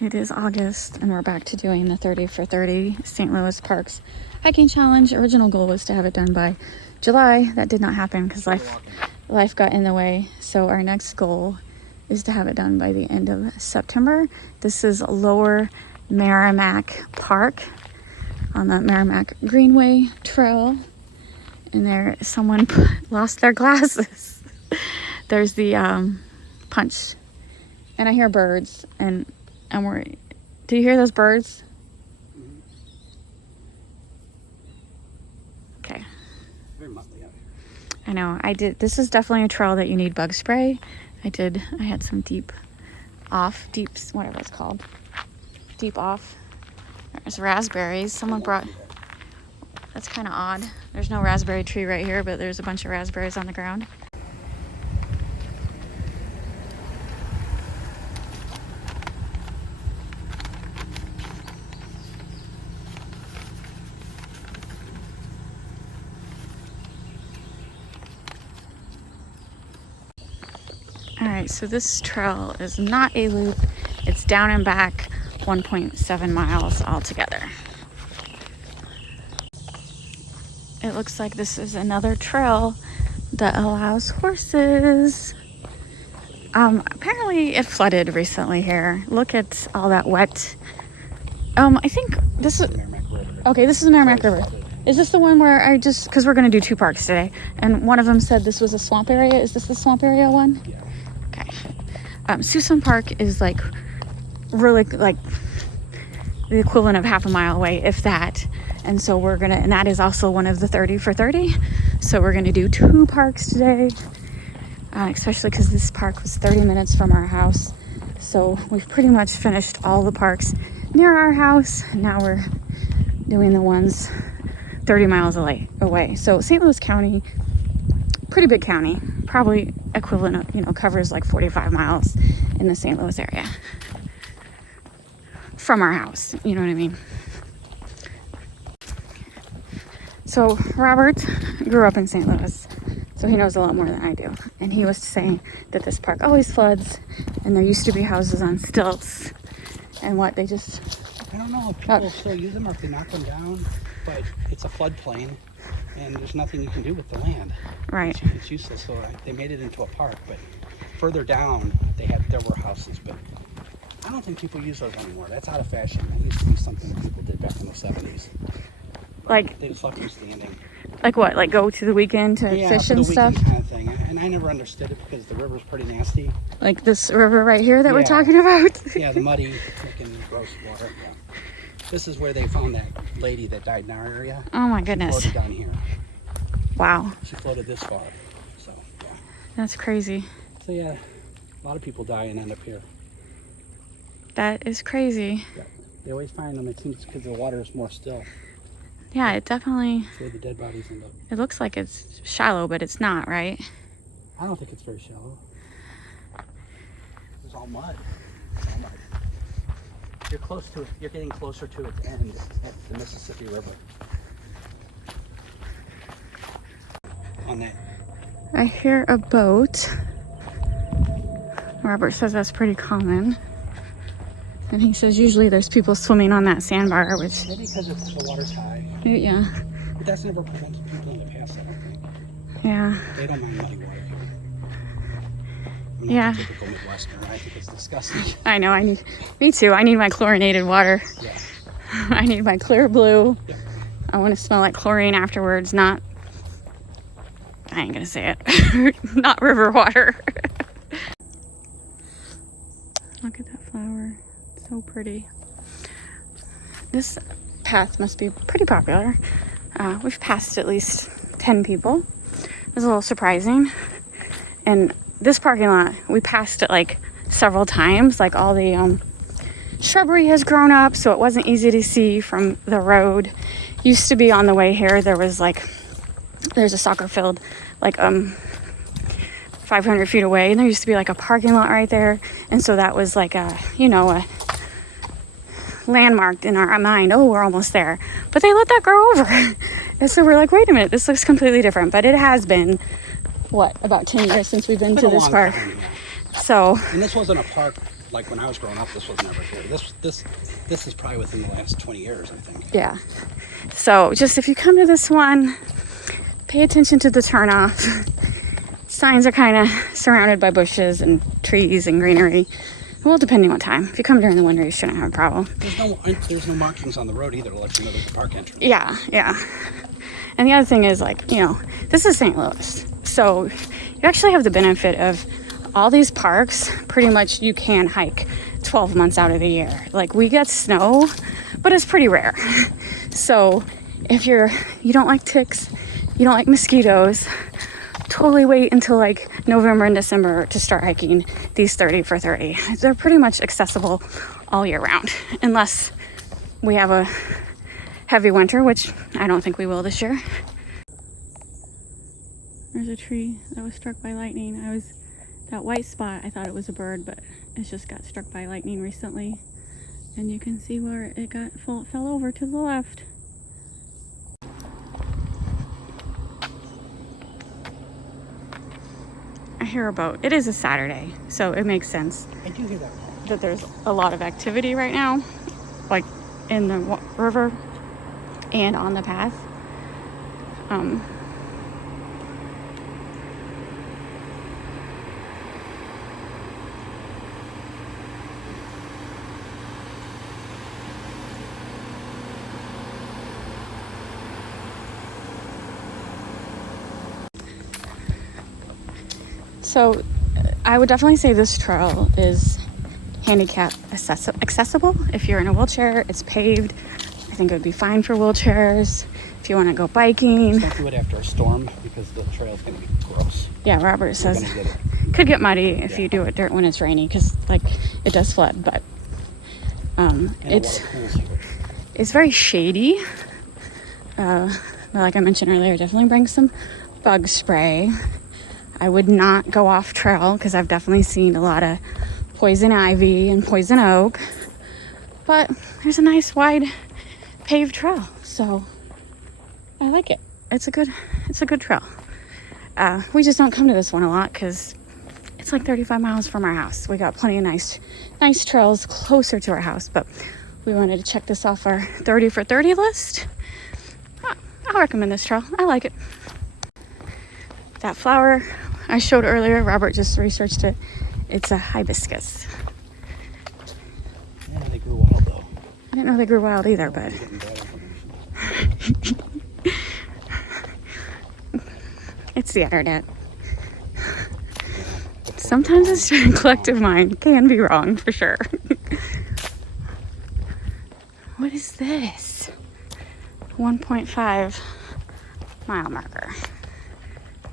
It is August and we're back to doing the 30 for 30 St. Louis Parks hiking challenge. Original goal was to have it done by July. That did not happen because life got in the way. So our next goal is to have it done by the end of September. This is Lower Meramec Park on the Meramec Greenway Trail. And there, someone lost their glasses. There's the punch. And I hear birds and we're, do you hear those birds? Okay. Very muffly out here. I know, this is definitely a trail that you need bug spray. I had some deep off. There's raspberries. Someone brought, that's kind of odd. There's no raspberry tree right here, but there's a bunch of raspberries on the ground. All right, so this trail is not a loop. It's down and back 1.7 miles altogether. It looks like this is another trail that allows horses. Apparently it flooded recently here. Look at all that wet. I think this is, okay, this is the Meramec River. Is this the one where because we're gonna do 2 parks today, and one of them said this was a swamp area. Is this the swamp area one? Yeah. Okay. Susan Park is like really like the equivalent of half a mile away, if that. And so and that is also one of the 30 for 30. So we're gonna do 2 parks today, especially because this park was 30 minutes from our house. So we've pretty much finished all the parks near our house. Now we're doing the ones 30 miles away. So St. Louis County, pretty big county, probably equivalent of, covers like 45 miles in the St. Louis area from our house, you know what I mean? So Robert grew up in St. Louis, so he knows a lot more than I do. And he was saying that this park always floods, and there used to be houses on stilts, and I don't know if people still use them or if they knock them down, but it's a floodplain, and there's nothing you can do with the land. Right. It's useless, so they made it into a park, but further down, there were houses, but I don't think people use those anymore. That's out of fashion. That used to be something people did back in the 70s. Like, they just left them standing. Like what? Like go to the weekend to fish and stuff? Yeah, kind of thing. And I never understood it because the river's pretty nasty. Like this river right here that we're talking about? Yeah, the muddy, looking gross water. Yeah. This is where they found that lady that died in our area. Oh my goodness. She floated down here. Wow. She floated this far. So, yeah. That's crazy. So, yeah, a lot of people die and end up here. That is crazy. Yeah. They always find them, it seems, because the water is more still. Yeah, it definitely... That's where the dead bodies end up. It looks like it's shallow, but it's not, right? I don't think it's very shallow. It's all mud. It's all mud. You're close to it. You're getting closer to its end at the Mississippi River. On that. I hear a boat. Robert says that's pretty common. And he says usually there's people swimming on that sandbar, which... Maybe because the water's high. Yeah. But that's never prevented people in the past, I don't think. Yeah. They don't mind muddy water here. I'm not Yeah. a typical Midwesterner. I think it's disgusting. I know, me too. I need my chlorinated water. Yeah. I need my clear blue. Yep. I want to smell like chlorine afterwards, not... I ain't gonna say it. Not river water. Look at that flower. So pretty. This path must be pretty popular. We've passed at least 10 people. It was a little surprising. And this parking lot, we passed it like several times. Like all the shrubbery has grown up, so it wasn't easy to see from the road. Used to be on the way here, there's a soccer field like 500 feet away, and there used to be like a parking lot right there. And so that was like a landmarked in our mind. Oh, we're almost there. But they let that grow over. And so we're like, wait a minute, this looks completely different. But it has been, about 10 years since we've been to this park. Time, yeah. So. And this wasn't a park like when I was growing up, this was never here. This is probably within the last 20 years, I think. Yeah. So just if you come to this one, pay attention to the turnoff. Signs are kind of surrounded by bushes and trees and greenery. Well, depending on time. If you come during the winter, you shouldn't have a problem. There's no markings on the road either to let you know there's a park entrance. Yeah, yeah. And the other thing is, like, you know, this is St. Louis. So you actually have the benefit of all these parks. Pretty much you can hike 12 months out of the year. Like, we get snow, but it's pretty rare. So if you don't like ticks, you don't like mosquitoes, totally wait until like November and December to start hiking these 30 for 30. They're pretty much accessible all year round, unless we have a heavy winter, which I don't think we will this year. There's a tree that was struck by lightning. That white spot, I thought it was a bird, but it just got struck by lightning recently. And you can see where it fell over to the left. I hear a boat. It is a Saturday, so it makes sense I do hear that. that there's a lot of activity right now, like in the river and on the path. So I would definitely say this trail is handicap accessible. If you're in a wheelchair, it's paved. I think it would be fine for wheelchairs. If you want to go biking. Just don't do it after a storm because the trail's going to be gross. Yeah, Robert says could get muddy if you do it when it's rainy, because like it does flood. But it's very shady. Like I mentioned earlier, definitely bring some bug spray. I would not go off trail because I've definitely seen a lot of poison ivy and poison oak. But there's a nice wide paved trail, so I like it. It's a good trail. We just don't come to this one a lot because it's like 35 miles from our house. We got plenty of nice trails closer to our house, but we wanted to check this off our 30 for 30 list. I'll recommend this trail. I like it. That flower I showed earlier, Robert just researched it. It's a hibiscus. Yeah, they grew wild though. I didn't know they grew wild either, but it's the internet. Sometimes a collective mind can be wrong, for sure. What is this? 1.5 mile marker.